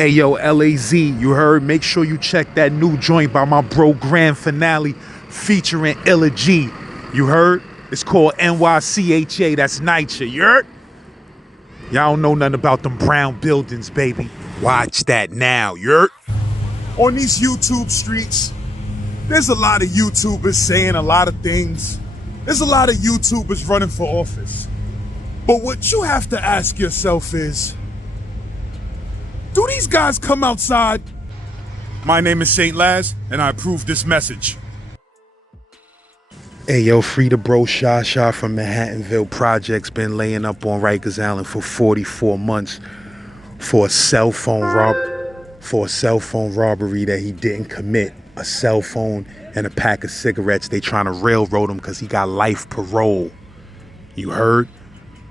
Hey yo, LAZ, you heard? Make sure you check that new joint by my bro Grand Finale featuring Illa G. You heard? It's called NYCHA, that's NYCHA, you heard? Y'all don't know nothing about them brown buildings, baby. Watch that now, you heard? On these YouTube streets, there's a lot of YouTubers saying a lot of things. There's a lot of YouTubers running for office. But what you have to ask yourself is, do these guys come outside? My name is St. Laz, and I approve this message. Hey yo, free the bro SHA SHA from Manhattanville Project's been laying up on Rikers Island for 44 months for a cell phone robbery that he didn't commit. A cell phone and a pack of cigarettes. They trying to railroad him because he got life parole. You heard?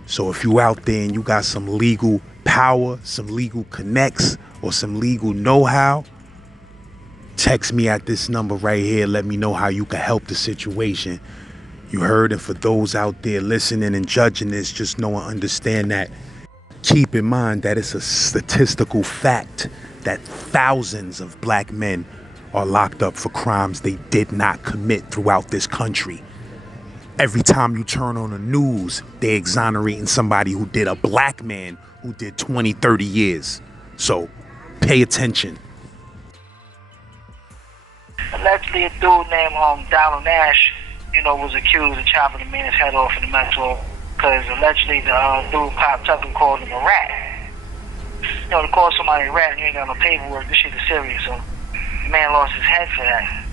So if you out there and you got some legal power, some legal connects, or some legal know-how, text me at this number right here. Let me know how you can help the situation. You heard? And for those out there listening and judging this, just know and understand that. Keep in mind that it's a statistical fact that thousands of black men are locked up for crimes they did not commit throughout this country. Every time you turn on the news, they're exonerating somebody who did, a black man who did 20, 30 years. So pay attention. Allegedly, a dude named Donald Nash, was accused of chopping the man's head off in the metro because allegedly the dude Pop Tucker called him a rat. To call somebody a rat and you ain't got no paperwork, this shit is serious. So the man lost his head for that.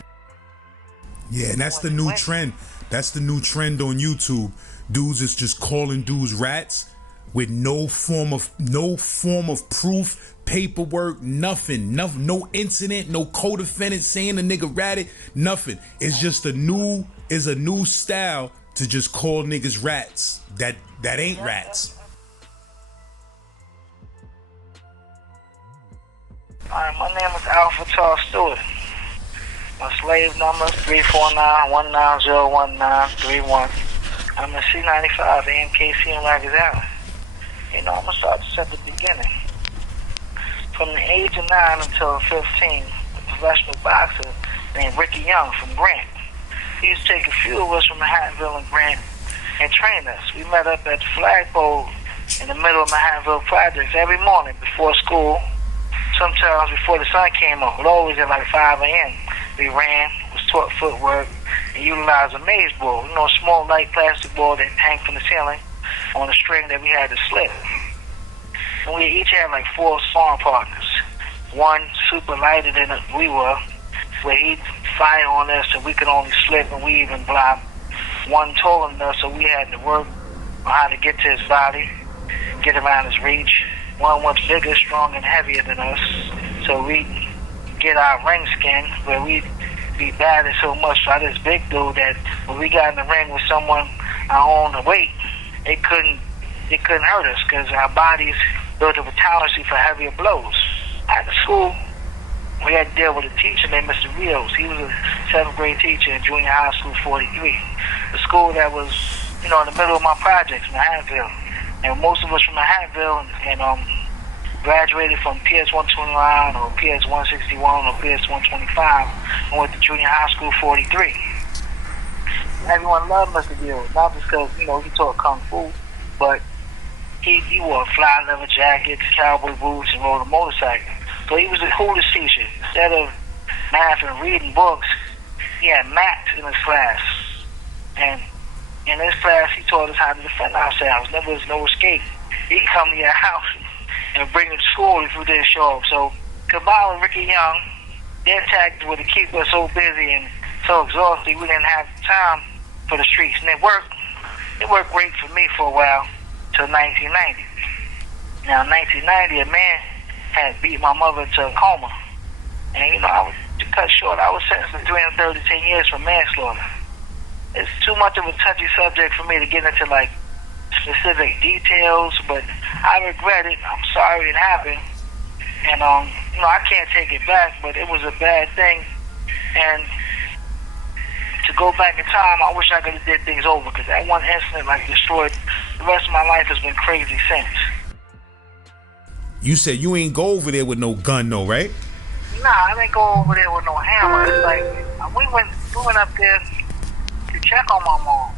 Yeah, and that's the new trend. That's the new trend on YouTube. Dudes is just calling dudes rats with no form of proof, paperwork, nothing. No incident, no co-defendant saying the nigga ratted, nothing. It's just a new style to just call niggas rats that ain't rats. Alright, my name is Alpha Charles Stewart. My slave number is 349-190-1931. I'm a C95 AMKC in Rikers Island. I'm going to start this at the beginning. From the age of 9 until 15, a professional boxer named Ricky Young from Grant. He used to take a few of us from Manhattanville and Grant and train us. We met up at the flagpole in the middle of Manhattanville Projects every morning before school, sometimes before the sun came up, but always at like 5 a.m. We ran, was taught footwork, and utilized a maze ball, a small light plastic ball that hang from the ceiling on a string that we had to slip. And we each had like 4 sparring partners. One super lighter than we were, where he'd fire on us and we could only slip and we even block. One taller than us, so we had to work on how to get to his body, get around his reach. One was bigger, stronger, and heavier than us, so we get our ring skin where we'd be battered so much by this big dude that when we got in the ring with someone our own weight, it couldn't hurt us because our bodies built up a tolerance for heavier blows. At the school, we had to deal with a teacher named Mr. Rios. He was a 7th grade teacher in junior high school 43. The school that was, in the middle of my projects, Manhattanville. And most of us from Manhattanville and graduated from PS 129 or PS 161 or PS 125 and went to junior high school 43. Everyone loved Mr. Rios, not just because, he taught Kung Fu, but he wore fly leather jackets, cowboy boots, and rode a motorcycle. So he was the coolest teacher. Instead of math and reading books, he had math in his class. And in his class, he taught us how to defend ourselves. There was no escape. He'd come to your house and bring us to school if we didn't show up. So Kabal and Ricky Young, their tactics were to keep us so busy and so exhausted we didn't have time for the streets. And it worked great for me for a while, till 1990. Now, in 1990, a man had beat my mother into a coma. And, to cut short, I was sentenced to 330 to 10 years for manslaughter. It's too much of a touchy subject for me to get into, specific details, but I regret it. I'm sorry it happened. And, I can't take it back, but it was a bad thing. And to go back in time, I wish I could have did things over, because that one incident, destroyed. The rest of my life has been crazy since. You said you ain't go over there with no gun, though, right? Nah, I didn't go over there with no hammer. It's like we went up there to check on my mom,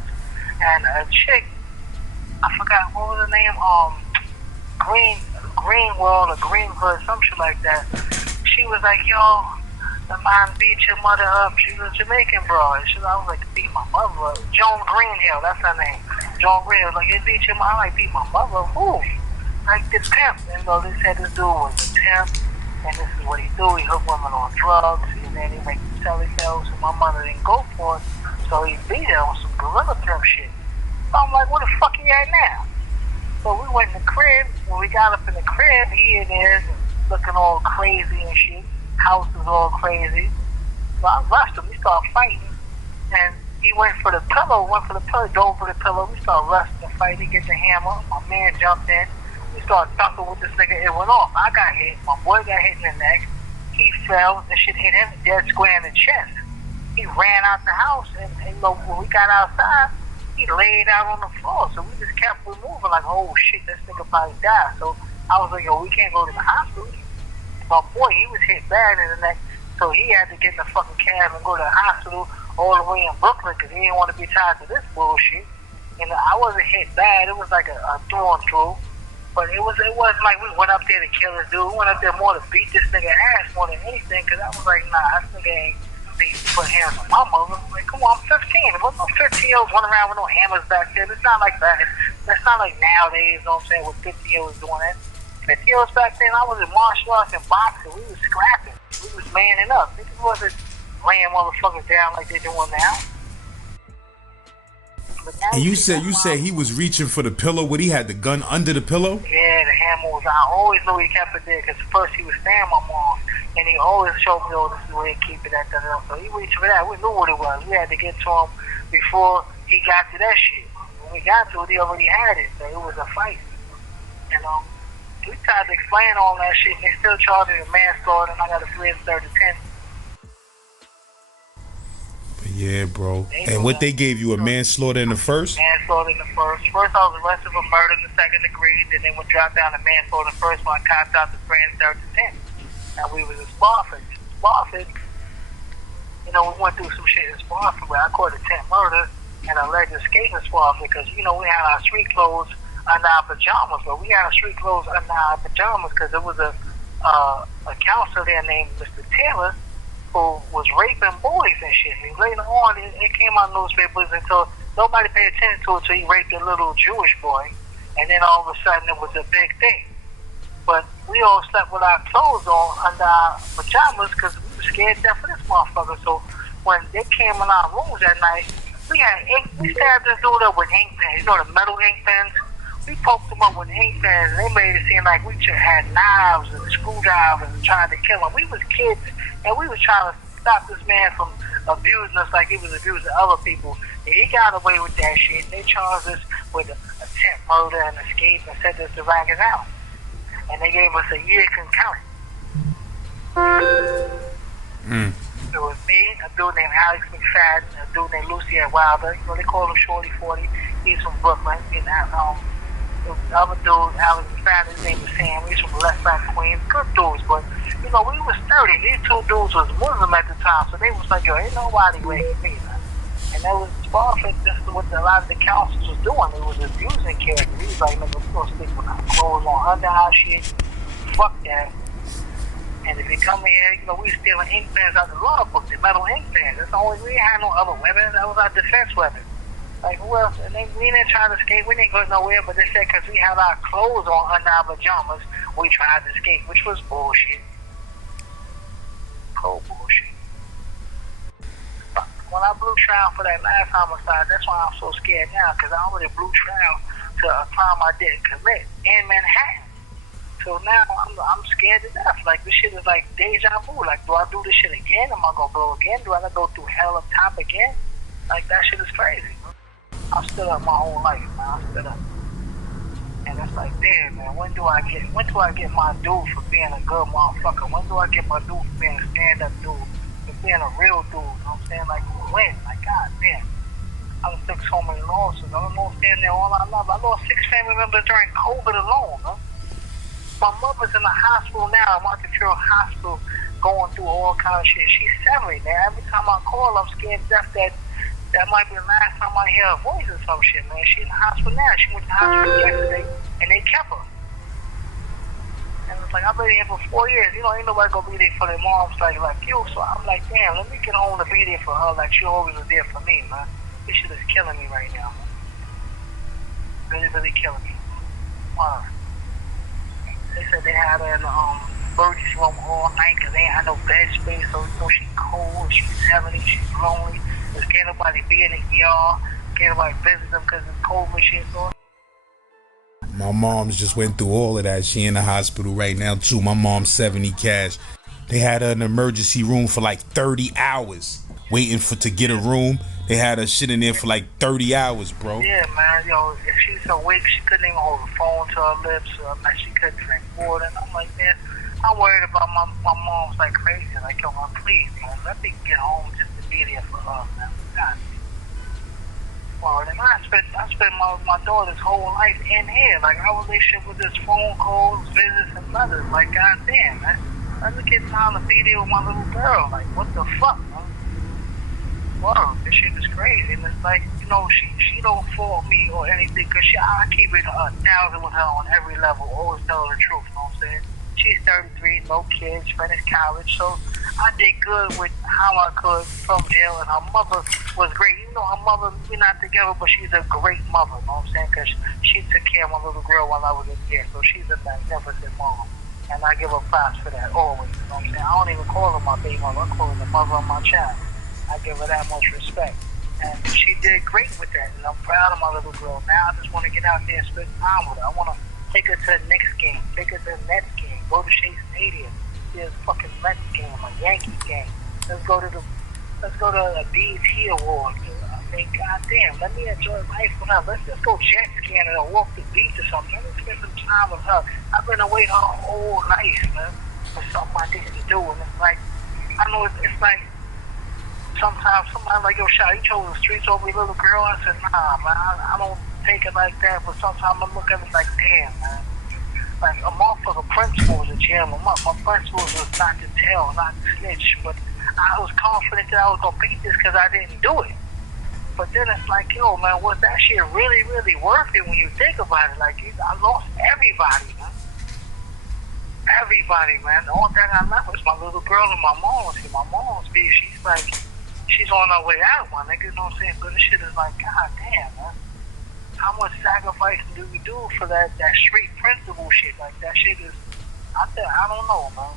and a chick, I forgot what was her name, Greenwald or Greenhood, some shit like that. She was like, yo, the man beat your mother up. She was a Jamaican broad. I was like, beat my mother up. Joan Greenhill, that's her name. Joan Greenhill, like, you beat your mother. I like, beat my mother up. Who? Like, the pimp. And so they said this dude was a pimp, and this is what he do. He hooked women on drugs, and then he make telesales, and my mother didn't go for it, so he beat her on some gorilla pimp shit. So I'm like, where the fuck he at now? So we went in the crib. When we got up in the crib, he in there looking all crazy and shit. House was all crazy. So I rushed him. We started fighting. And he went for the pillow, dove for the pillow. We started wrestling and fighting. He get the hammer. My man jumped in. We started thumping with this nigga. It went off. I got hit. My boy got hit in the neck. He fell. The shit hit him dead square in the chest. He ran out the house. And you know, when we got outside, he laid out on the floor. So we just kept moving like, oh shit, this nigga probably died. So I was like, yo, we can't go to the hospital. My boy, he was hit bad in the neck, so he had to get in the fucking cab and go to the hospital all the way in Brooklyn because he didn't want to be tied to this bullshit. And I wasn't hit bad. It was like a through and through. But it wasn't like we went up there to kill this dude. We went up there more to beat this nigga ass more than anything because I was like, nah, this nigga ain't put hands on my mother. Like, come on, I'm 15. There was no 15-year-olds running around with no hammers back then. It's not like that. It's not like nowadays, you know what I'm saying, with 50-year-olds doing that. 50 years back then, I was in martial arts and boxing. We was scrapping. We was manning up. Niggas wasn't laying motherfuckers down like they doing now. And you said he was reaching for the pillow. What, he had the gun under the pillow? Yeah, the hammer was. I always knew he kept it there because first he was staying my mom, and he always showed me, oh, this is where he keep it at. So he reached for that. We knew what it was. We had to get to him before he got to that shit. When we got to it, he already had it. So it was a fight. And we tried to explain all that shit, and they still charged me with manslaughter, and I got a 330 to 10. Yeah, bro. And what they gave you, a manslaughter in the first? Manslaughter in the first. First, I was arrested for murder in the second degree. Then they would drop down to manslaughter in the first one. I copped out the 330 to 10. And we was in Spofford. Spofford, you know, we went through some shit in Spofford where I caught attempt murder and alleged escape in Spofford because, you know, we had our street clothes under our pajamas, but we had our street clothes under our pajamas because there was a counselor there named Mr. Taylor who was raping boys and shit. And later on, it came out in newspapers until nobody paid attention to it until he raped a little Jewish boy. And then all of a sudden, it was a big thing. But we all slept with our clothes on under our pajamas because we were scared to death of this motherfucker. So when they came in our rooms that night, we stabbed this dude up with ink pens. You know the metal ink pens? We poked them up with ink pens, and they made it seem like we just had knives and screwdrivers and tried to kill him. We was kids, and we was trying to stop this man from abusing us like he was abusing other people. And he got away with that shit. They charged us with attempt murder and escape and sent us to Rikers out. And they gave us a year concurrent. It was me, a dude named Alex McFadden, a dude named Lucy Wilder. You know, they call him Shorty 40. He's from Brooklyn. And the other dude, Alex McFadden, his name was Sam. He's from West Side Queens. Good dudes, but you know, we was 30. These two dudes was Muslim at the time, so they was like, yo, ain't nobody raping me, man. And that was Spofford. This is what a lot of the counselors was doing. They was abusing kids. He was like, nigga, we gonna stick with our clothes on under our shit. Fuck that. And if you come here, you know, we stealing ink pens out of the law book, the metal ink pens. That's the only, we didn't have no other weapons. That was our defense weapon. Like, who else? And we didn't try to escape. We didn't go nowhere, but they said because we had our clothes on under our pajamas, we tried to escape, which was bullshit. Cold bullshit. When I blew trial for that last homicide, that's why I'm so scared now, because I already blew trial to a crime I didn't commit in Manhattan. So now I'm scared to death. Like, this shit is like deja vu. Like, do I do this shit again? Am I gonna blow again? Do I gotta go through hell up top again? Like, that shit is crazy. I'm still up my whole life, man. I'm still up. And it's like, damn, man, when do I get my due for being a good motherfucker? When do I get my due for being a stand-up dude? For being a real dude, you know what I'm saying? Like, when? Like, god damn. I done took so many losses. I don't know, standing there all I love. I lost 6 family members during COVID alone, huh? My mother's in the hospital now, Montefiore Hospital, going through all kind of shit. She's 70, man. Every time I call, I'm scared that might be the last time I hear her voice or some shit, man. She's in the hospital now. She went to the hospital yesterday, and they kept her. And it's like, I've been here for 4 years. You know, ain't nobody gonna be there for their moms like you. So I'm like, damn, let me get home to be there for her like she always was there for me, man. This shit is killing me right now, man. Really, really killing me. Wow. They said they had her in the emergency room all night because they ain't had no bed space. So, you know, she's cold, she's 70, she's lonely. There's can't nobody be in the ER. Can't nobody visit them because it's COVID shit. So My mom's just went through all of that. She in the hospital right now too. My mom's 70 cash. They had her in the emergency room for like 30 hours waiting to get a room. They had her shit in there for like 30 hours, bro. Yeah, man. Yo, if she's awake, she couldn't even hold the phone to her lips. Like she couldn't drink water. And I'm like, man, I'm worried about my mom's like crazy. Like, yo, man, please, man, let me get home just to be there for her, man. God. Well, and I spent my daughter's whole life in here. Like, our relationship with this phone calls, visits, and letters. Like, goddamn, man. Let me get time to be there with my little girl. Like, what the fuck, man? Wow, this shit is crazy. And it's like, you know, she don't fault me or anything, because I keep it 1,000 with her on every level. Always tell her the truth, you know what I'm saying? She's 33, no kids, finished college, so I did good with how I could from jail, and her mother was great. You know, her mother, we're not together, but she's a great mother, you know what I'm saying? Because she took care of my little girl while I was in jail, so she's a magnificent mom. And I give her props for that always, you know what I'm saying? I don't even call her my baby mother, I call her the mother of my child. I give her that much respect. And she did great with that, and I'm proud of my little girl. Now I just want to get out there and spend time with her. I want to take her to the Knicks game, take her to the Nets game, go to Shea Stadium, see a fucking Mets game, a Yankees game. Let's go to a BET Award. I mean, goddamn, let me enjoy life with her. Let's just go jet skiing or walk the beach or something. Let me spend some time with her. I've been away her whole life, man, for something I didn't do. And it's like, I know it's like, sometimes somebody like, yo, Sha, you chose the streets over your little girl. I said, nah, man, I don't take it like that. But sometimes I look at it like, damn, man. Like, a motherfucker principal was in jail. My principal was not to tell, not to snitch. But I was confident that I was going to beat this because I didn't do it. But then it's like, yo, man, was that shit really, really worth it when you think about it? Like, I lost everybody, man. Everybody, man. All that I left was my little girl and my mom. See, my mom's she's like, she's on her way out, my nigga, you know what I'm saying? But this shit is like, god damn, man. How much sacrifice do we do for that street principle shit? Like, that shit is, I don't know, man.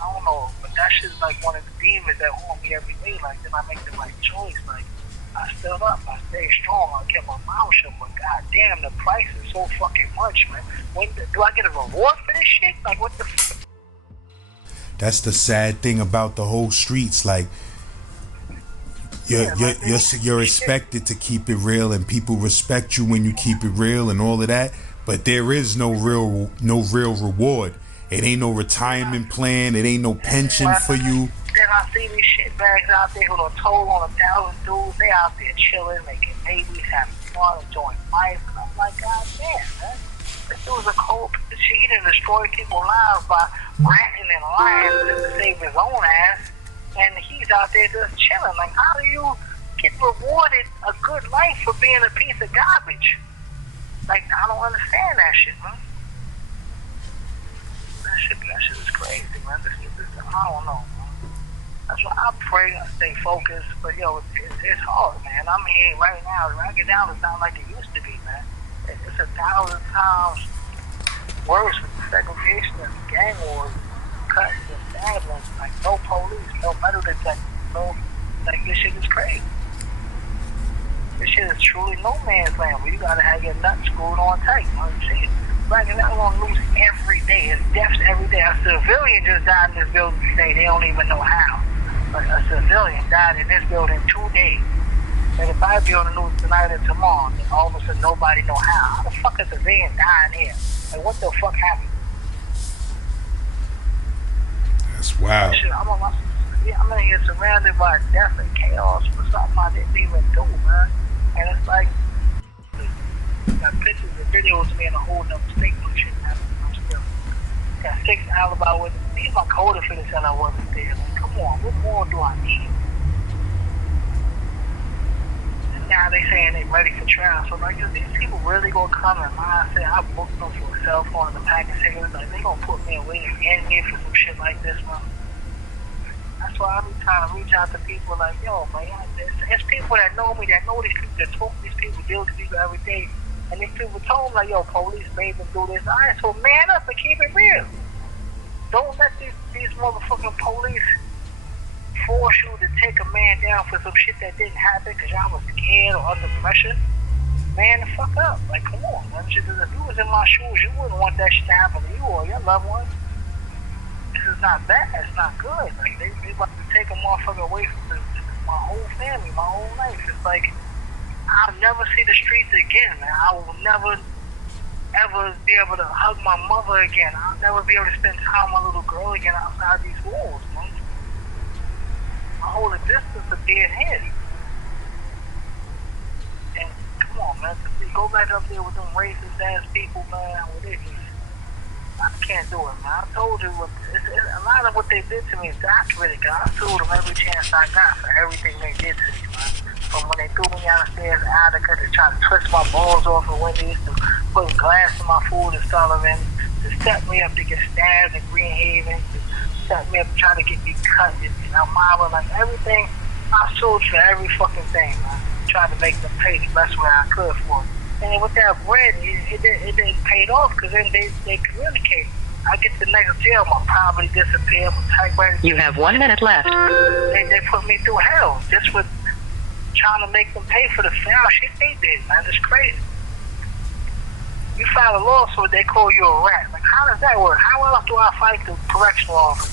I don't know. But that shit is like one of the demons that haunt me every day. Like, then I make the right choice. Like, I stood up, I stayed strong, I kept my mouth shut, but god damn, the price is so fucking much, man. Do I get a reward for this shit? Like, what the fuck? That's the sad thing about the whole streets, like, you're expected to keep it real, and people respect you when you keep it real and all of that, but there is no real reward. It ain't no retirement plan, it ain't no pension for you. Then I see these shitbags out there who done told on 1,000 dudes. They out there chilling, making babies, having fun, enjoying life. And I'm like, god damn, man. This dude's a cold bitch. He done destroyed people's lives by ratting and lying just to save his own ass. And he's out there just chilling. Like, how do you get rewarded a good life for being a piece of garbage? Like, I don't understand that shit, man. That shit is crazy, man. This I don't know, man. That's why I pray and stay focused. But, yo, it's hard, man. I'm here right now. When I get down, it's not like it used to be, man. It's 1,000 times worse with segregation and gang wars, cuts and stabbings. Like, no police, no metal detectors, like, this shit is crazy. This shit is truly no man's land where you gotta have your nuts screwed on tight. You know what I'm saying? Like, and I'm gonna lose every day. It's deaths every day. A civilian just died in this building today. They don't even know how. But a civilian died in this building 2 days. And if I be on the news tonight or tomorrow, then all of a sudden nobody know how. How the fuck is a civilian dying here? Like, what the fuck happened? That's wild. I'm in here surrounded by death and chaos for something I didn't even do, man. And it's like, got pictures and videos of me in a whole nother state and shit, man. I'm still Got 6 alibi witnesses. These my co-defendants said I wasn't there. Like, come on, what more do I need? And now they saying they ready for trial. So like, is these people really gonna come and lie and say I booked them for a cell phone and a pack of cigarettes? Like, they gonna put me away and end me for some shit like this, man. That's why I be trying to reach out to people like, yo, man, it's people that know me, that know these people, that talk to these people, deal with these people every day. And these people told me, like, yo, police made them do this. All right, so man up and keep it real. Don't let these motherfucking police force you to take a man down for some shit that didn't happen because y'all was scared or under pressure. Man, the fuck up. Like, come on, man. If you was in my shoes, you wouldn't want that shit to happen to you or your loved ones. This is not bad. It's not good. Like, they about to take a motherfucker away from my whole family, my whole life. It's like, I'll never see the streets again, man. I will never, ever be able to hug my mother again. I'll never be able to spend time with my little girl again outside these walls, man. I hold a distance of being here. And come on, man. To go back up there with them racist-ass people, man, I can't do it, man. I told you, a lot of what they did to me is documented, God. I told them every chance I got for everything they did to me, man. From when they threw me downstairs in Attica to try to twist my balls off of Wendy's, to put glass in my food in Sullivan, to set me up to get stabbed in Greenhaven, to set me up to try to get me cut in Elmira, like everything. I sold for every fucking thing, man. Tried to make them pay the best way I could for it. And with that bread, it didn't pay off because then they communicate. I get to the next jail, my property disappeared, my typewriter. You have 1 minute left. They put me through hell just with trying to make them pay for the foul shit they did, man. It's crazy. You file a lawsuit, they call you a rat. Like, how does that work? How else do I fight the correctional officer?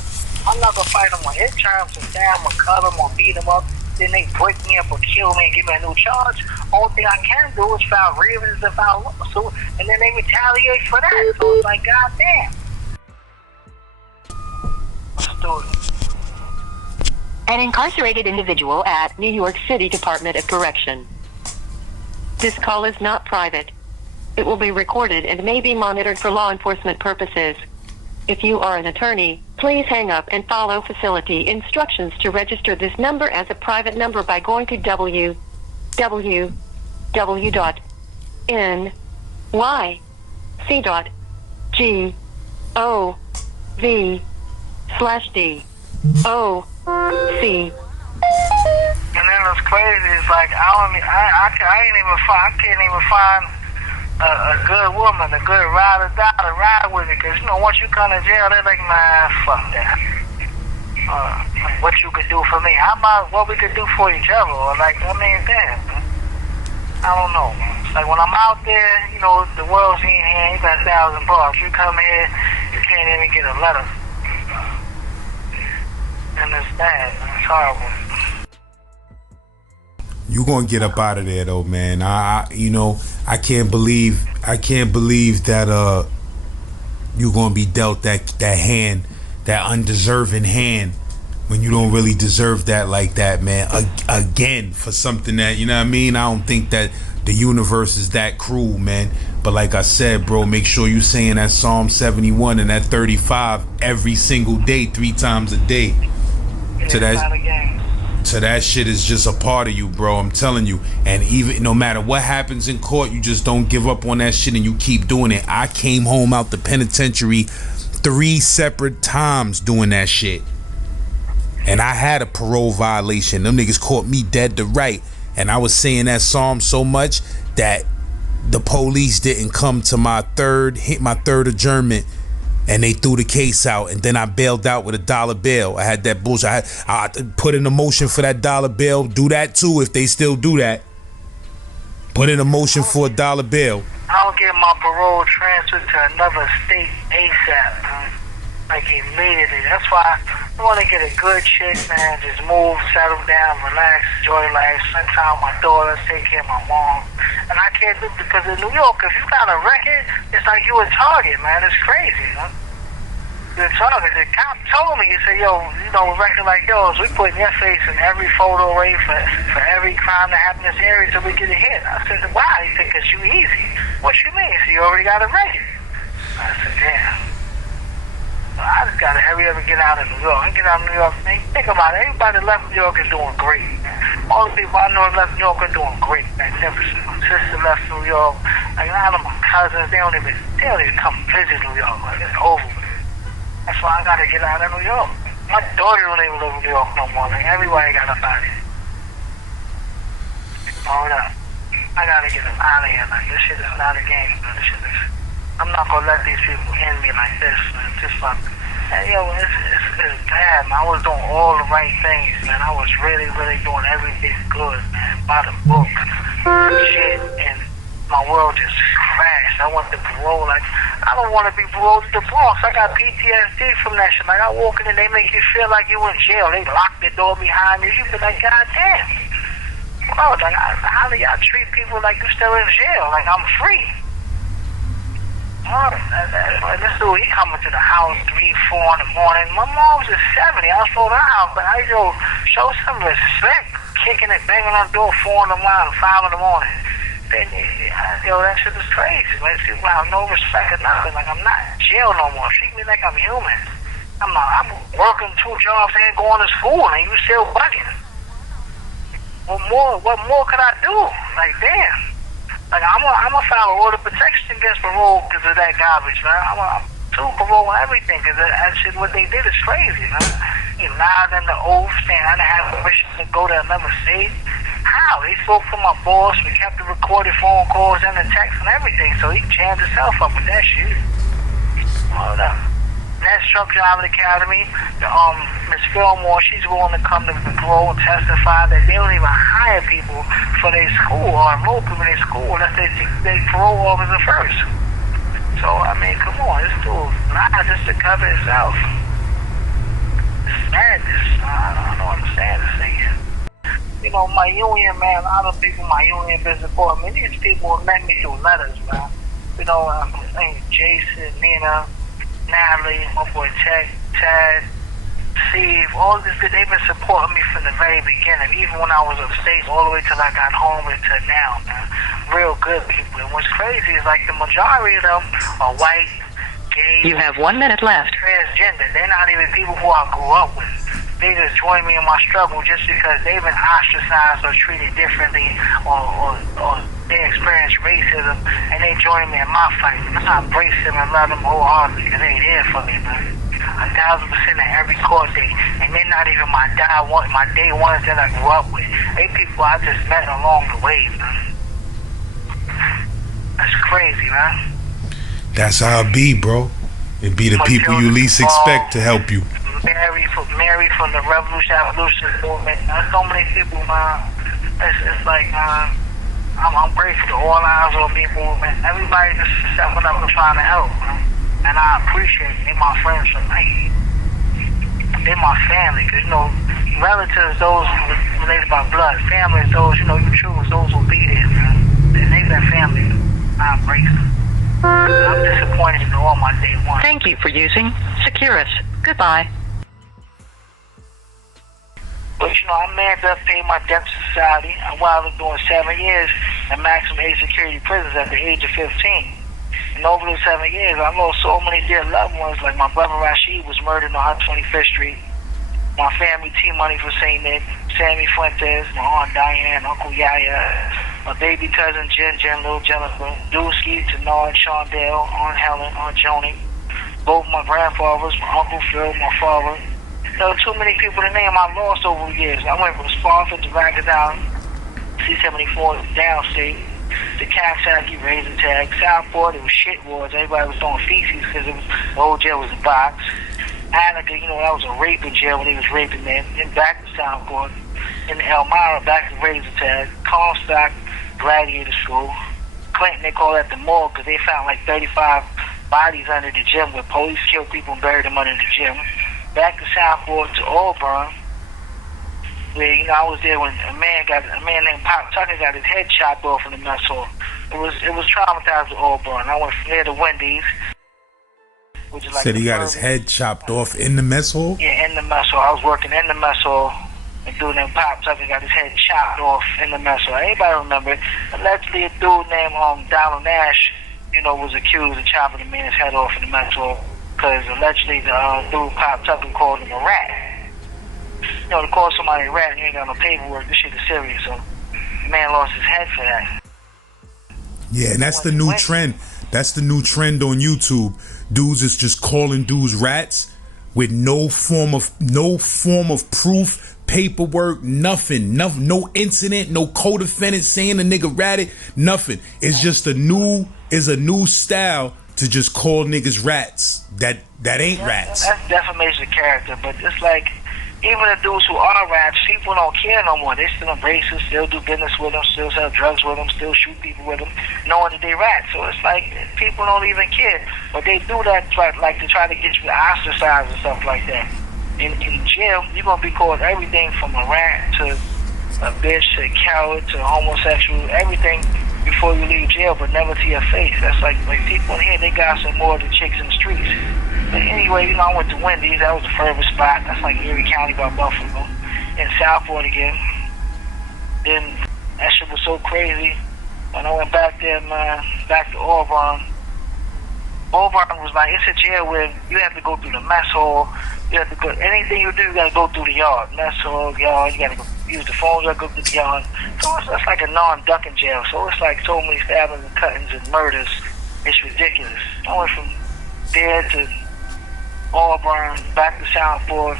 I'm not going to fight them on his terms and stab them or cut them or beat them up. Then they break me up or kill me and give me a new charge. Only thing I can do is file grievances and file lawsuit, and then they retaliate for that. So it's like, goddamn. Let's do it. An incarcerated individual at New York City Department of Correction. This call is not private. It will be recorded and may be monitored for law enforcement purposes. If you are an attorney, please hang up and follow facility instructions to register this number as a private number by going to www.nyc.gov/DOC. And then what's crazy is like I can't even find a good woman, a good ride or die to ride with me, because once you come to jail, they're like, man, fuck that. What you could do for me? How about what we could do for each other? Or like, I mean, damn, I don't know. Like when I'm out there, the world's in here, you got 1,000 bucks. You come here, you can't even get a letter, and it's bad. It's horrible. You gonna get up out of there though, man. I can't believe that you gonna be dealt that hand, that undeserving hand, when you don't really deserve that like that, man. Again, for something that, you know what I mean? I don't think that the universe is that cruel, man. But like I said, bro, make sure you saying that Psalm 71 and that 35 every single day, 3 times a day. So that shit is just a part of you, bro. I'm telling you. And even no matter what happens in court, you just don't give up on that shit and you keep doing it. I came home out the penitentiary 3 separate times doing that shit. And I had a parole violation. Them niggas caught me dead to right. And I was saying that psalm so much that the police didn't come to my third adjournment. And they threw the case out, and then I bailed out with a $1 bail. I had that bullshit. I put in a motion for that $1 bail. Do that too if they still do that. Put in a motion for a $1 bail. I'll get my parole transferred to another state ASAP, man. Like immediately. That's why I want to get a good chick, man. Just move, settle down, relax, enjoy life, spend time with my daughter, take care of my mom. And I can't do it because in New York, if you got a record, it's like you a target, man. It's crazy, man. You're a target. The cop told me, he said, yo, a record like yours, we putting your face in every photo array for every crime that happened in this area so we get a hit. I said, why? He said, because you easy. What you mean? He said, you already got a record. I said, damn. I just gotta hurry up and get out of New York. And get out of New York. Think about it. Everybody that left New York is doing great. All the people I know that left New York are doing great. Magnificent. My sister left New York. Like, a lot of my cousins, they don't even come visit New York. Like, it's over with. That's why I gotta get out of New York. My daughter don't even live in New York no more. Like, everybody got up out of here. Hold up. I gotta get them out of here. Like, this shit is not a game, man. This shit is... I'm not gonna let these people end me like this, man. Just like, and, yo, it's bad, man. I was doing all the right things, man. I was really, really doing everything good, man. By the book, shit, and my world just crashed. I went to parole. Like, I don't want to be paroled to the Bronx. I got PTSD from that shit. Like, I walk in and they make you feel like you in jail. They lock the door behind you. You be like, God damn. Bro, like, how do y'all treat people like you still in jail? Like, I'm free. This dude, he coming to the house 3, 4 in the morning. My mom's is 70. I was from her house, but I show some respect, kicking it, banging on the door 4 in the morning, 5 in the morning. Then, that shit is crazy. Like, people have no respect or nothing. Like, I'm not in jail no more. Treat me like I'm human. I'm working 2 jobs and going to school, and you still bugging. What more could I do? Like, damn. Like, I'm gonna file an order of protection against parole because of that garbage, man. I'm too parole and everything because that shit, what they did is crazy, man. He lied in the oath saying I didn't have permission to go to another state. How? He spoke to my boss. We kept the recorded phone calls and the text and everything, so he jammed himself up with that shit. Hold up. Next truck driving academy, Miss Fillmore, she's willing to come to the parole and testify that they don't even hire people for their school or enroll people in their school unless they parole officer first. So, I mean, come on, this dude lies just to cover himself. It's madness. I don't understand this thing. You know, my union, man, a lot of people, my union business support me. These people will met me through letters, man. You know, Jason, Nina, Natalie, my boy Ted, Steve, all this, they've been supporting me from the very beginning, even when I was upstate, all the way till I got home and to now, man. Real good people. And what's crazy is like the majority of them are white, gay. You have 1 minute left. Transgender. They're not even people who I grew up with. They just join me in my struggle just because they've been ostracized or treated differently or they experience racism and they join me in my fight. And I embrace them and love them wholeheartedly because they there for me, man. 1,000% at every court date. And they're not even my day ones that I grew up with. They people I just met along the way, man. That's crazy, man. That's how it be, bro. It be the people you least expect to help you. Mary from the Revolution movement. There's so many people, man. It's like, I'm grateful to All Eyes on Me movement. Everybody just stepping up and trying to help, man. And I appreciate it. They're my friends for life. They're my family, because, you know, relatives, those related by blood. Family is those, you know, you choose, those will be there, man. They've been family. I embrace them. I'm disappointed in all my day one. Thank you for using Securus. Goodbye. But, you know, I managed to pay my debt to society while I was doing 7 years in maximum age security prisons at the age of 15. And over those 7 years, I lost so many dear loved ones. Like my brother Rashid was murdered on 125th Street. My family, T-Money from St. Nick, Sammy Fuentes, my Aunt Diane, Uncle Yaya, my baby cousin Jen, little Jennifer, Dusky, Tenard, Shondell, Aunt Helen, Aunt Joni. Both my grandfathers, my Uncle Phil, my father. There were too many people to name I lost over the years. I went from Spofford to Rikers Island, C-74 downstate, to Coxsackie, Razor Tag, Southport. It was shit wars. Everybody was throwing feces because the old jail was a box. Attica, you know, that was a raping jail when they was raping men. Then back to Southport. In Elmira, back to Razor Tag. Comstock, Gladiator School. Clinton, they call that the morgue because they found like 35 bodies under the gym where police killed people and buried them under the gym. Back to Southport to Auburn, where, you know, I was there when a man named Pop Tucker got his head chopped off in the mess hall. It was traumatized to Auburn. I went from there to Wendy's, which is like. Said he got his head chopped off in the mess hall? Yeah, in the mess hall. I was working in the mess hall. A dude named Pop Tucker got his head chopped off in the mess hall. Anybody remember it? Allegedly, a dude named Donald Nash, you know, was accused of chopping the man's head off in the mess hall. because allegedly the dude popped up and called him a rat. You know, to call somebody a rat and you ain't got no paperwork, this shit is serious. So the man lost his head for that. Yeah, and that's the new trend. That's the new trend on YouTube. Dudes is just calling dudes rats with no form of proof, paperwork, nothing. No incident, no co-defendant saying the nigga ratted, nothing. It's just a new style to just call niggas rats that ain't rats. That's defamation of character, but it's like, even the dudes who are rats, people don't care no more. They still embrace us, still do business with them, still sell drugs with them, still shoot people with them, knowing that they rats. So it's like, people don't even care. But they do that to try to get you ostracized and stuff like that. In jail, you're going to be called everything from a rat to a bitch to a coward to a homosexual, everything before you leave jail, but never to your face. That's like people in here, they got some more than chicks in the streets. But anyway, you know, I went to Wendy's. That was the furthest spot. That's like Erie County by Buffalo. In Southport again. Then that shit was so crazy. When I went back there, back to Auburn was like, it's a jail where you have to go through the mess hall. You have to go, anything you do, you got to go through the yard. Mess hall, yard, you got to go use the phone, you got to go through the yard. So it's like a non-ducking jail. So it's like so many stabbings and cuttings and murders. It's ridiculous. I went from there to Auburn, back to Southport,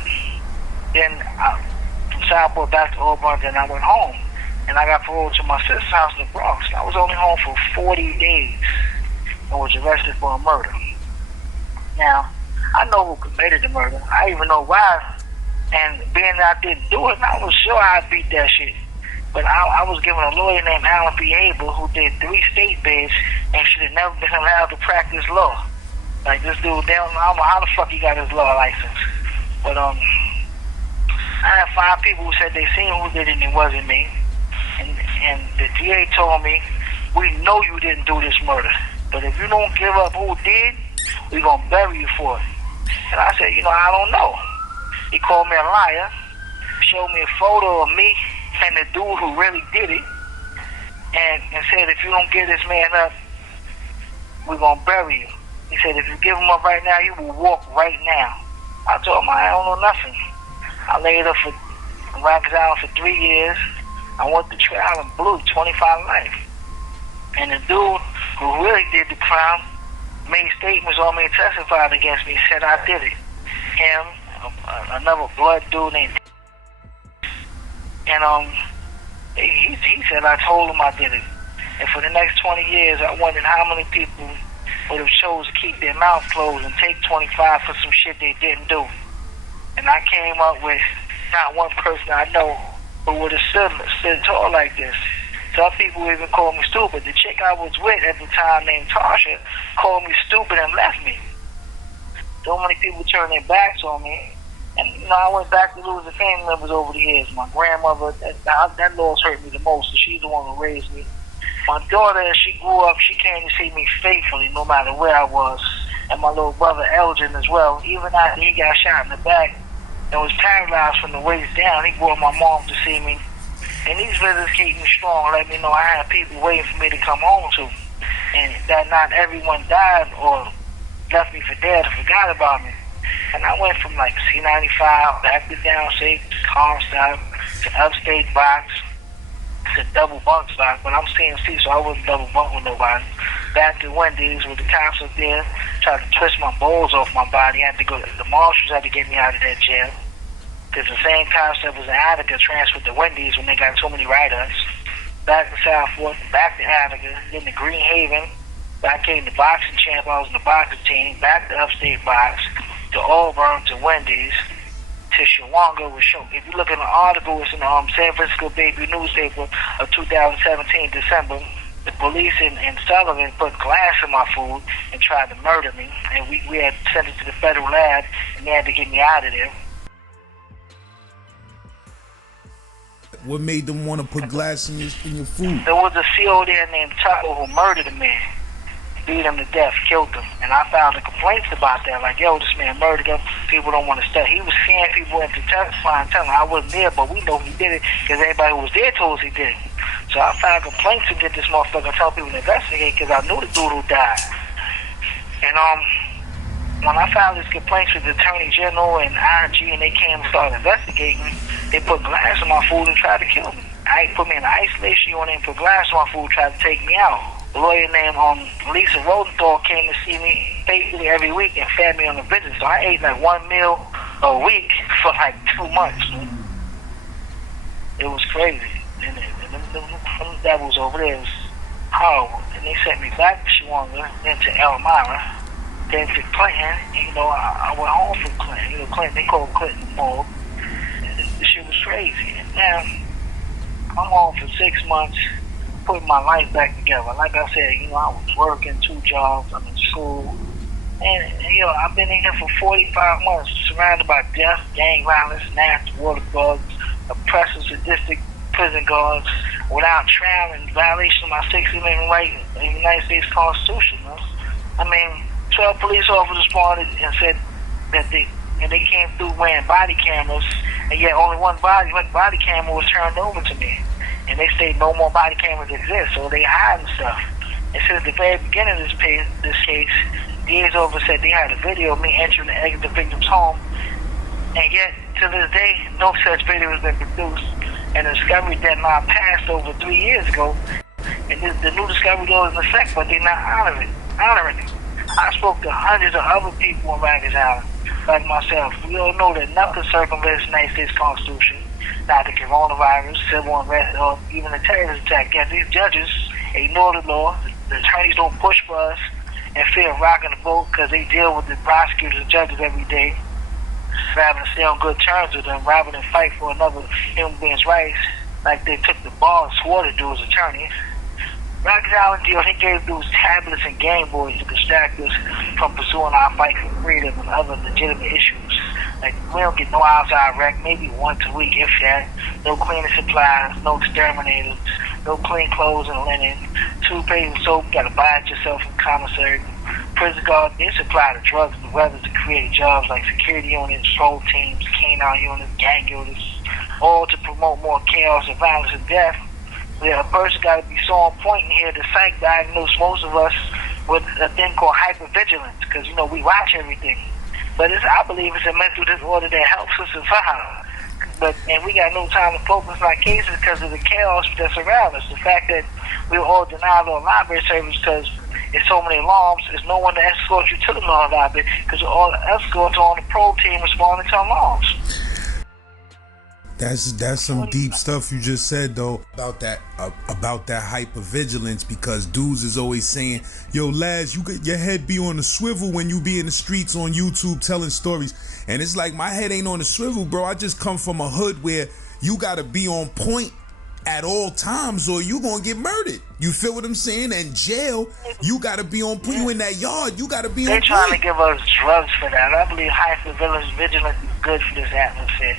then from Southport back to Auburn, then I went home. And I got paroled to my sister's house in the Bronx. I was only home for 40 days and was arrested for a murder. Now, I know who committed the murder. I even know why. And being that I didn't do it, I was sure I'd beat that shit. But I was given a lawyer named Alan P. Abel who did 3 state bids and should have never been allowed to practice law. Like this dude, I don't know how the fuck he got his law license. But I had 5 people who said they seen who did it and it wasn't me. And the DA told me, we know you didn't do this murder. But if you don't give up who did, we're going to bury you for it. And I said, I don't know. He called me a liar, showed me a photo of me and the dude who really did it, and said, if you don't give this man up, we're going to bury you. He said, if you give him up right now, you will walk right now. I told him, I don't know nothing. I laid up for Rikers Island for 3 years. I went to trial and blew 25 life. And the dude who really did the crime made statements on me and testified against me, said I did it. Him, another blood dude named and he said I told him I did it. And for the next 20 years, I wondered how many people would have chose to keep their mouth closed and take 25 for some shit they didn't do. And I came up with not one person I know who would have stood tall like this. Some people even called me stupid. The chick I was with at the time named Tasha called me stupid and left me. So many people turned their backs on me. And, I went back to losing family members over the years. My grandmother, that loss hurt me the most. So she's the one who raised me. My daughter, as she grew up, she came to see me faithfully no matter where I was. And my little brother, Elgin, as well. Even after he got shot in the back and was paralyzed from the waist down, he brought my mom to see me. And these visits keep me strong, let me know I had people waiting for me to come home to. And that not everyone died or left me for dead or forgot about me. And I went from like C95 back to downstate, Comstock, to upstate box, to double bunk stock. But I'm CMC, so I wasn't double bunk with nobody. Back to Wendy's with the cops up there, tried to twist my balls off my body. The marshals had to get me out of that jail. Because the same cops that was in Advocacy transferred to Wendy's when they got so many write-ups. Back to Southport, back to Advocacy, then to Green Haven. Back came the boxing champ, I was in the boxing team. Back to upstate box, to Auburn, to Wendy's, to Shawanga with Show. If you look at the article, it's in the San Francisco Baby newspaper of 2017, December. The police in Sullivan put glass in my food and tried to murder me. And we had sent it to the federal lab, and they had to get me out of there. What made them want to put glass in your food? There was a CO there named Tucker who murdered a man, beat him to death, killed him. And I filed the complaints about that. Like, yo, this man murdered him. People don't want to study. He was scaring people into testifying, telling them I wasn't there, but we know he did it because everybody who was there told us he did it. So I filed complaints to get this motherfucker, tell people to investigate because I knew the dude who died. And When I filed these complaints with the Attorney General and IRG and they came and started investigating, they put glass in my food and tried to kill me. I put me in an isolation unit and put glass in my food, tried to take me out. A lawyer named Lisa Rosenthal came to see me basically every week and fed me on a visit. So I ate like 1 meal a week for like 2 months. It was crazy. And them devils over there was horrible. And they sent me back to Shawnda, then to Elmira, then to Clinton. And, you know, I went home from Clinton. You know, Clinton, they call Clinton Morgue. This shit was crazy. And now, I'm home for 6 months, putting my life back together. Like I said, you know, I was working 2 jobs, I'm in school. And, you know, I've been in here for 45 months, surrounded by death, gang violence, nasty water bugs, oppressive, sadistic prison guards, without trial in violation of my 6th Amendment right in the United States Constitution. You know? I mean, 12 police officers responded and said that they came through wearing body cameras, and yet only one body camera was turned over to me. And they say no more body cameras exist, so they hiding stuff. And since the very beginning of this case, DA's office said they had a video of me entering and exiting the victim's home, and yet to this day, no such video has been produced. And the discovery deadline passed over 3 years ago, and the new discovery law is in effect, but they're not honoring it. I spoke to hundreds of other people in Rikers Island, like myself. We all know that nothing circumvents the United States Constitution, not the coronavirus, civil unrest, or even a terrorist attack. Yet these judges ignore the law. The attorneys don't push for us and fear of rocking the boat because they deal with the prosecutors and judges every day, rather than stay on good terms with them, rather than fight for another human being's rights, like they took the bar and swore to do as attorneys. Rikers Island deal, he gave dudes tablets and Game Boys to distract us from pursuing our fight for freedom and other legitimate issues. Like, we don't get no outside rec, maybe once a week, if that. No cleaning supplies, no exterminators, no clean clothes and linen, toothpaste and soap, you gotta buy it yourself from commissary. Prison guards, they supply the drugs and the weapons to create jobs like security units, patrol teams, canine units, gang units, all to promote more chaos and violence and death. Yeah, a person got to be so on point in here to psych diagnose most of us with a thing called hypervigilance, because, you know, we watch everything. But I believe it's a mental disorder that helps us survive. And we got no time to focus on cases because of the chaos that's around us. The fact that we were all denied our library service because there's so many alarms, there's no one to escort you to the law library because all the escorts are on the pro team responding to alarms. That's some deep stuff you just said though about that hypervigilance, because dudes is always saying, yo lads, you get your head be on the swivel when you be in the streets on YouTube telling stories. And it's like, my head ain't on the swivel, bro. I just come from a hood where you gotta be on point at all times or you gonna get murdered. You feel what I'm saying? And jail, you gotta be on point. You in that yard, you gotta be on point. They're trying to give us drugs for that. I believe hypervigilance is good for this atmosphere.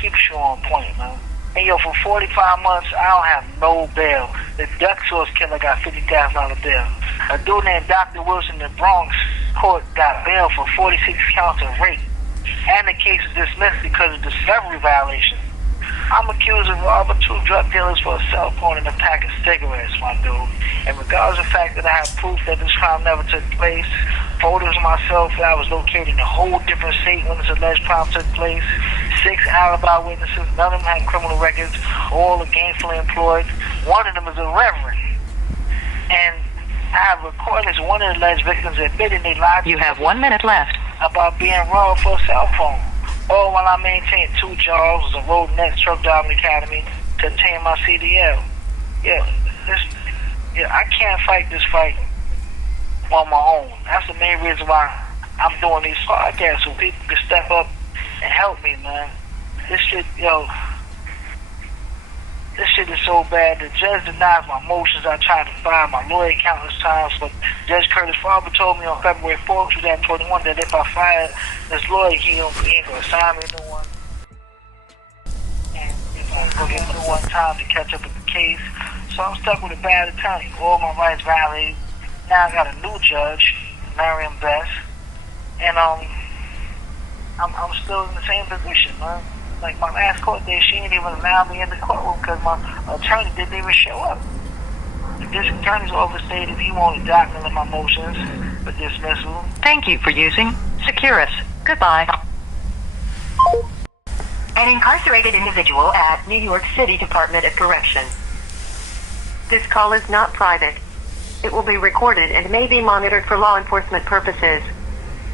Keeps you on point, man. And yo, for 45 months, I don't have no bail. The duck sauce killer got $50,000 bail. A dude named Dr. Wilson in the Bronx court got bail for 46 counts of rape. And the case is dismissed because of discovery violation. I'm accused of robbing 2 drug dealers for a cell phone and a pack of cigarettes, my dude. And regardless of the fact that I have proof that this crime never took place, photos of myself that I was located in a whole different state when this alleged crime took place, 6 alibi witnesses, none of them had criminal records, all are gainfully employed. One of them is a reverend. And I have recordings of one of the alleged victims admitting they lied to You have 1 minute left. about being robbed for a cell phone. All while I maintained 2 jobs as a road net truck driving academy to obtain my CDL. I can't fight this fight on my own. That's the main reason why I'm doing these podcasts, so people can step up and help me, man. This shit is so bad. The judge denies my motions. I tried to file my lawyer countless times, but Judge Curtis Farber told me on February 4th, 2021, that if I fired this lawyer, he ain't gonna assign me no one. And if I ain't gonna give me no one time to catch up with the case. So I'm stuck with a bad attorney. All my rights violated. Now I got a new judge, Marion Best, and I'm still in the same position, man. Like my last court day, she didn't even allow me in the courtroom because my attorney didn't even show up. The district attorney's office stated he wanted document my motions for dismissal. Thank you for using Securus. Goodbye. An incarcerated individual at New York City Department of Correction. This call is not private. It will be recorded and may be monitored for law enforcement purposes.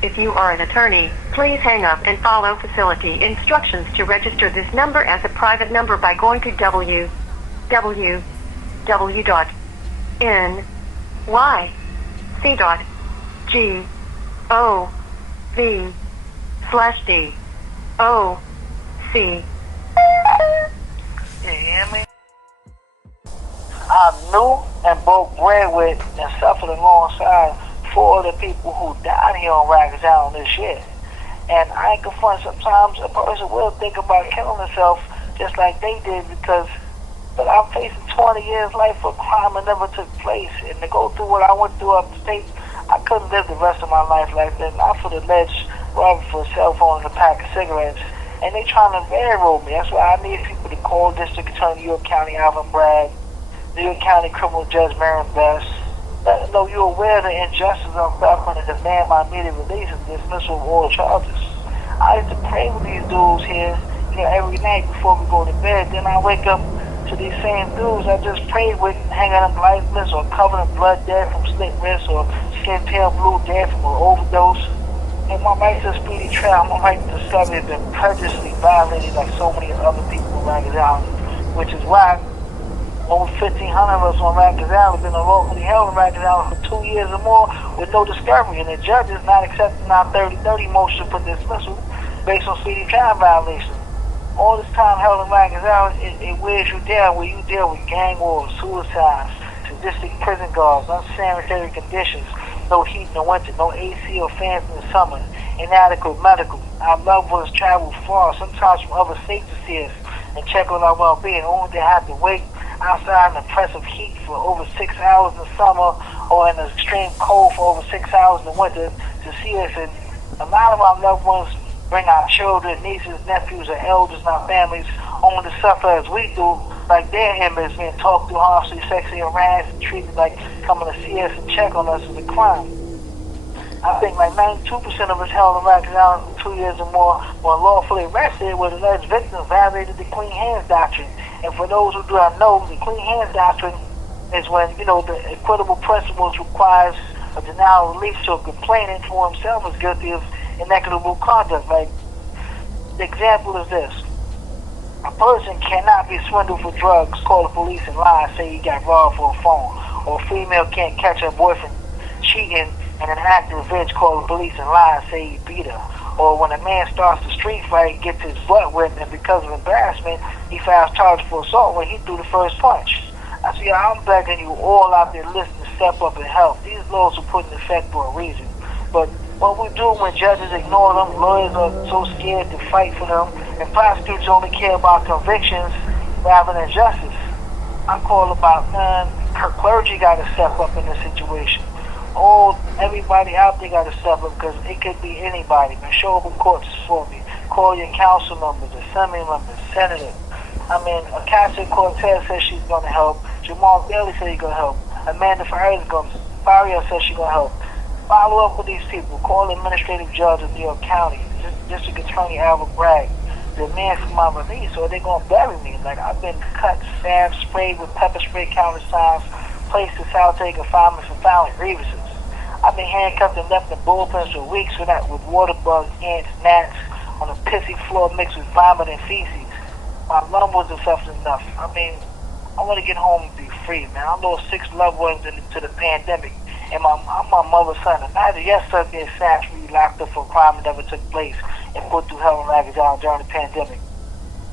If you are an attorney, please hang up and follow facility instructions to register this number as a private number by going to www.nyc.gov/D-OC. You hear me? I knew and broke bread with and suffered alongside 4 other people who died here on Rikers Island this year. And I ain't confront, sometimes a person will think about killing himself just like they did but I'm facing 20 years life for a crime that never took place. And to go through what I went through upstate, I couldn't live the rest of my life like that. Not for the alleged robbery for a cell phone and a pack of cigarettes. And they trying to railroad me. That's why I need people to call District Attorney New York County Alvin Bragg, New York County Criminal Judge Marion Best. Let them know you're aware of the injustice I'm suffering and demand my immediate release and dismissal of all charges. I used to pray with these dudes here, every night before we go to bed. Then I wake up to these same dudes I just prayed with, hanging them lifeless or covered in blood dead from slit wrists or skin pale blue dead from an overdose. And my right to a speedy trial, my right to discovery has been prejudicially violated like so many other people in Rikers Island, which is why over 1,500 of us on Rikers Island have been lawfully held in Rikers Island for 2 years or more with no discovery, and the judge is not accepting our 30-30 motion for dismissal based on speedy trial violation. All this time held in Rikers Island, it wears you down where you deal with gang wars, suicides, sadistic prison guards, unsanitary conditions, no heat in the winter, no AC or fans in the summer, inadequate medical. Our loved ones travel far, sometimes from other states to see us and check on our well-being, only to have to wait outside in the oppressive heat for over 6 hours in the summer or in the extreme cold for over 6 hours in the winter to see us. And a lot of our loved ones bring our children, nieces, nephews, or elders in our families only to suffer as we do, like their inmates being talked to harshly, sexually harassed, and treated like coming to see us and check on us is a crime. I think like 92% of us held in Rikers Island for 2 years or more were lawfully arrested where the alleged victims violated the clean hands doctrine. And for those who do not know, the clean hands doctrine is when, the equitable principles requires a denial of relief to a complainant who himself is guilty of inequitable conduct. Like, the example is this. A person cannot be swindled for drugs, call the police and lie, say he got robbed for a phone. Or a female can't catch her boyfriend cheating and an act of revenge, call the police and lie, say he beat her. Or when a man starts a street fight, gets his butt whipped, and because of embarrassment, he files charges for assault when he threw the first punch. I see, I'm begging you all out there listening to step up and help. These laws are put in effect for a reason. But what we do when judges ignore them, lawyers are so scared to fight for them, and prosecutors only care about convictions rather than justice. I call about, clergy got to step up in this situation. Everybody out there got to step up because it could be anybody. Man, show up in courts for me. Call your council members, assembly members, senators. Ocasio-Cortez says she's going to help. Jamal Bailey said he's going to help. Amanda Faria says she's going to help. Follow up with these people. Call the administrative judge of New York County, District Attorney Alvin Bragg. Demand for my release or they're going to bury me. Like, I've been cut, stabbed, sprayed with pepper spray countersigns, placed in solitary confinement for violent grievances. I've been handcuffed and left in bullpens for weeks with water bugs, ants, gnats on a pissy floor mixed with vomit and feces. My loved ones have suffered enough. I want to get home and be free, man. I lost 6 loved ones to the pandemic, and I'm my mother's son. Imagine your son being snatched from you, locked up for a crime that never took place, and put through hell and Rikers Island during the pandemic.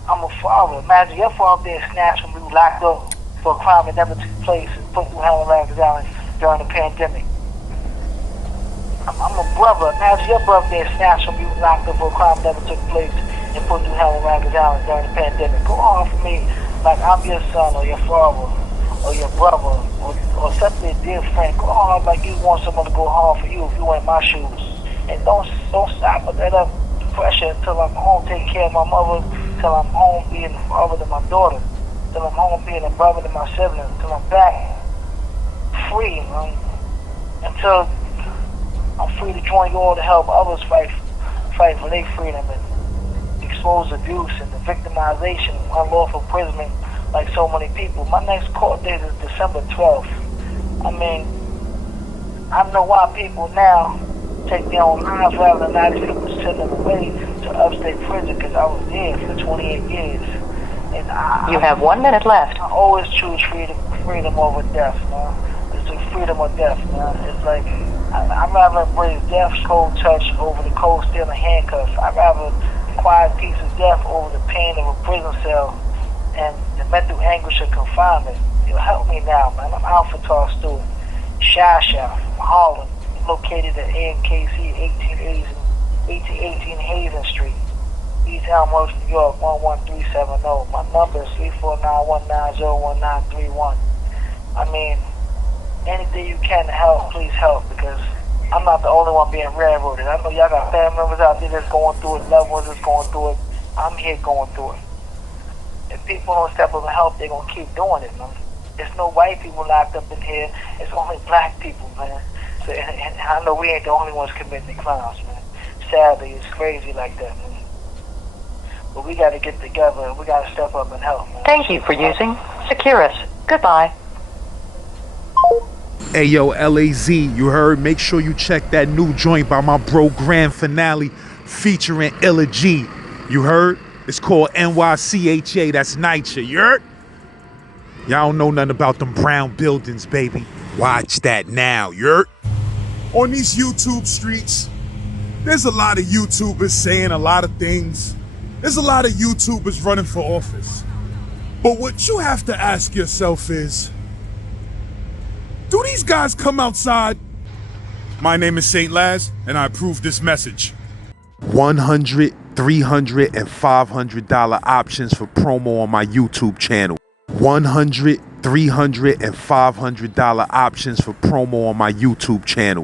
I'm a father. Imagine your father being snatched from you, locked up for a crime that never took place, and put through hell and Rikers Island during the pandemic. I'm a brother. Imagine your brother being snatched from you, locked up for a crime that never took place, and put through hell and Rikers Island during the pandemic. Go on for me like I'm your son or your father or your brother or simply a dear friend. Go on like you want someone to go home for you if you ain't my shoes. And don't stop with that pressure until I'm home taking care of my mother, till I'm home being a father to my daughter, till I'm home being a brother to my siblings, till I'm back free, man. Until I'm free to join you all to help others fight for their freedom and expose abuse and the victimization of unlawful imprisonment like so many people. My next court date is December 12th. I mean, I know why people now take their own lives rather than not these people send them away to upstate prison, because I was there for 28 years. And you have 1 minute left. I always choose freedom over death, man. It's like freedom or death, man. It's like, I'd rather embrace death's cold touch over the cold steel and handcuffs. I'd rather quiet peace of death over the pain of a prison cell and the mental anguish of confinement. It'll help me now, man. I'm Alpha Tar Stewart. SHA SHA from Harlem, located at AMKC 1818 Hazen Street, East Elmhurst, New York, 11370. My number is 349190191. I mean, anything you can to help, please help, because I'm not the only one being railroaded. I know y'all got family members out there that's going through it, loved ones that's going through it. I'm here going through it. If people don't step up and help, they're going to keep doing it, man. There's no white people locked up in here. It's only black people, man. So, and I know we ain't the only ones committing the crimes, man. Sadly, it's crazy like that, man. But we got to get together and we got to step up and help, man. Thank you for using Securus. Goodbye. Hey yo, LAZ, you heard? Make sure you check that new joint by my bro Grand Finale featuring Illa G. You heard? It's called NYCHA. That's NYCHA. You heard? Y'all don't know nothing about them brown buildings, baby. Watch that now. You heard? On these YouTube streets, there's a lot of YouTubers saying a lot of things. There's a lot of YouTubers running for office. But what you have to ask yourself is, do these guys come outside? My name is St. Laz, and I approve this message. $100, $300, and $500 options for promo on my YouTube channel. $100, $300, and $500 options for promo on my YouTube channel.